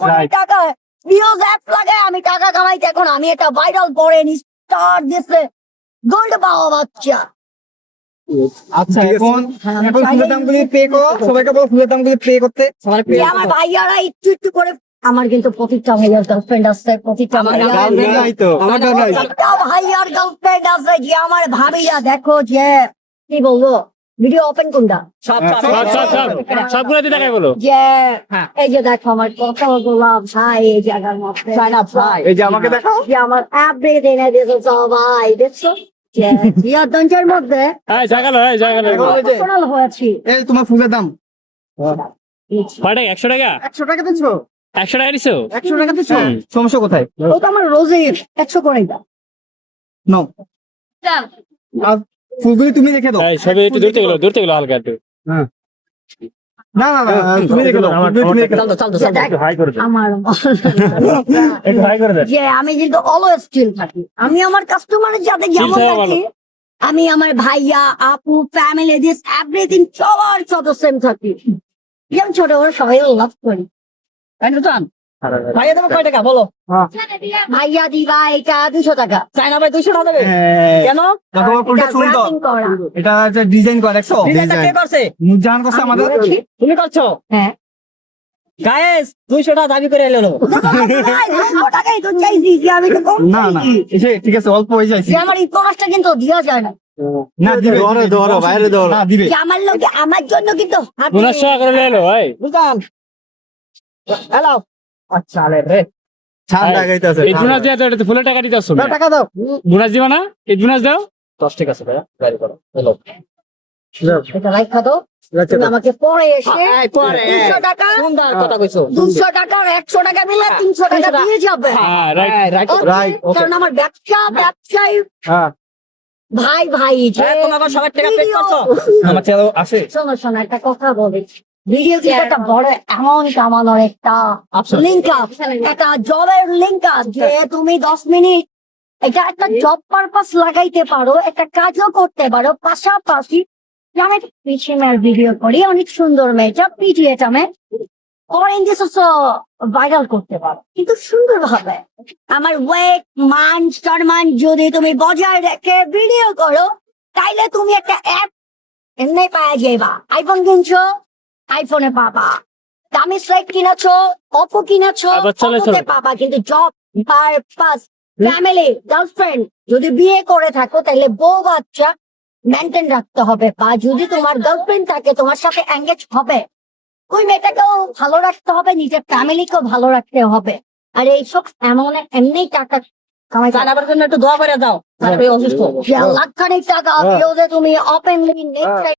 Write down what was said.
কোটি টাকা views app লাগায় আমি টাকা কামাইতে, এখন আমি এটা ভাইরাল করে নি, স্টার দিছে, গোল্ড পাওয়া বাচ্চা। আচ্ছা এখন হ্যাঁ, এখন ফুলের দামগুলি পে করো, সবাইকে বলো ফুলের দামগুলি পে করতে, সবাই পে আমার ভাইয়ারা একটু একটু করে, আমার কিন্তু প্রতিটা ভাইয়ার গার্লফ্রেন্ড আছে, প্রতিটা ভাইয়ার ভাইয়ার গার্লফ্রেন্ড আছে, যে আমার ভাবিয়া দেখো যে কি বলবো, ভিডিও ওপেন কোনটা সবগুলো দিয়ে দেখাই বলো। যে এই যে দেখো আমার কত গোলাপ ভাই এই জায়গার মধ্যে, এই যে আমাকে দেখাও। যে আমার আপডেট এনে দিয়েছো সবাই, দেখছো যে জিয়াদঞ্জের মধ্যে জায়গালো personal হয়েছি। এই তোমার ফুলের দাম কয়টা? 100 টাকা? 100 টাকা দিচ্ছো? 100 টাকা দিছো? 100 টাকা দিচ্ছো? সমস্যা কোথায়? ও তো আমার রোজে 100 করে দাও। নাও, আর ফুলগুলি তুমি রেখে দাও। সবে একটু দূরতে গেলো হালকা একটু। না না না, তুমি রেখে দাও, তুমি রেখে দাও। আমার একটু হাই করে দেন। যে আমি কিন্তু অলওয়েজ চিল থাকি, আমি আমার কাস্টমারের সাথে যেমন থাকা থাকি, আমি আমার ভাইয়া আপু ফ্যামিলি দিস এভরিথিং সবার সাথে সেম থাকি, যেমন ছোট বড় সবাই লাভ করি। ভাইয়া দেবো কয় টাকা বলো? ভাইয়া দিবা এটা 200 টাকা, চায়না ভাই 200 টাকা দেবে কেন? তোমার ফুলটা এটা সুন্দর, wrapping করা। এটা যে ডিজাইন করা দেখছো? ডিজাইনটা কে করছে? নুরজাহান করছে আমাদের। তুমি করছো? হ্যাঁ গায়েস 200 টাকা দাবি করে এলো। ভাই, 200 টাকাই তো চাইছি, যে আমি তো কম না না, চাইছি। এসে ঠিক আছে, অল্প হয়ে যাইছে। যে আমার এই প্রকাশটা কিন্তু দেওয়া যায় না, না দিবে, না দিবে। যে আমার লোকে আমার জন্য কিন্তু হাতে- 500 টাকা করে এলো ভাই। বুঝলাম। হ্যালো। আচ্ছা রে। ছাড় লাগাইতেছে। এই বোনাস দেওয়া তো এটা তো ফুলের টাকা দিতে আসছো। টাকা দাও। বোনাস দিবা না? এই বোনাস দাও। 10 টাকা আছে ভাইয়া, গাড়ি করো। হ্যালো। এটা রাখা দাও, তুমি আমাকে পরে এসে এই পরে 200 টাকা সুন্দর কথা কইছো। 200 টাকা আর 100 টাকা মিলে 300 টাকা দিয়ে যাবে। হ্যাঁ right. Right. Okay, right, okay. কারণ আমার ব্যবসায় হ্যাঁ, ভাই ভাই যে তুমি আবার সবার টাকা পেড করছো? আমার চ্যানেল আসে। শোনো শোনো একটা কথা বলি, ভিডিও কিন্তু একটা বড় অ্যামাউন্ট কামানোর একটা লিঙ্ক আপ, একটা জবের লিঙ্ক আপ, যে তুমি 10 মিনিট এটা একটা জব পারপাস লাগাইতে পারো, একটা কাজও করতে পারো, পাশাপাশি আমি পিছিমের ভিডিও করি, অনেক সুন্দর মেয়েটা পিটিএটা মে অরেঞ্জ ভাইরাল করতে পারো, কিন্তু সুন্দর ভাবে আমার ওয়েট মান সম্মান যদি তুমি বজায় রেখে ভিডিও করো, তাইলে তুমি একটা অ্যাপ এমনি পাওয়া যাইবা। আইফোন কিনছো, আইফোনে পাবা, দামি সেট কিনেছো, অপো কিনেছো, আবার চলে অপোতে পাবা, কিন্তু জব পারপাস ফ্যামিলি গার্লফ্রেন্ড যদি বিয়ে করে থাকো, তাহলে বউ বাচ্চা মেনটেন রাখতে হবে, বা যদি তোমার গার্লফ্রেন্ড থাকে তোমার সাথে এঙ্গেজ হবে, ওই মেয়েটাকেও ভালো রাখতে হবে, নিজের ফ্যামিলিকেও ভালো রাখতে হবে। আর এইসব এমন এমনি টাকা কামাই চায়নার জন্য একটু দোয়া করে দাও। চায়না ভাই অসুস্থ। লাখ খানিক টাকা, তুমি ওপেনলি নেক্সট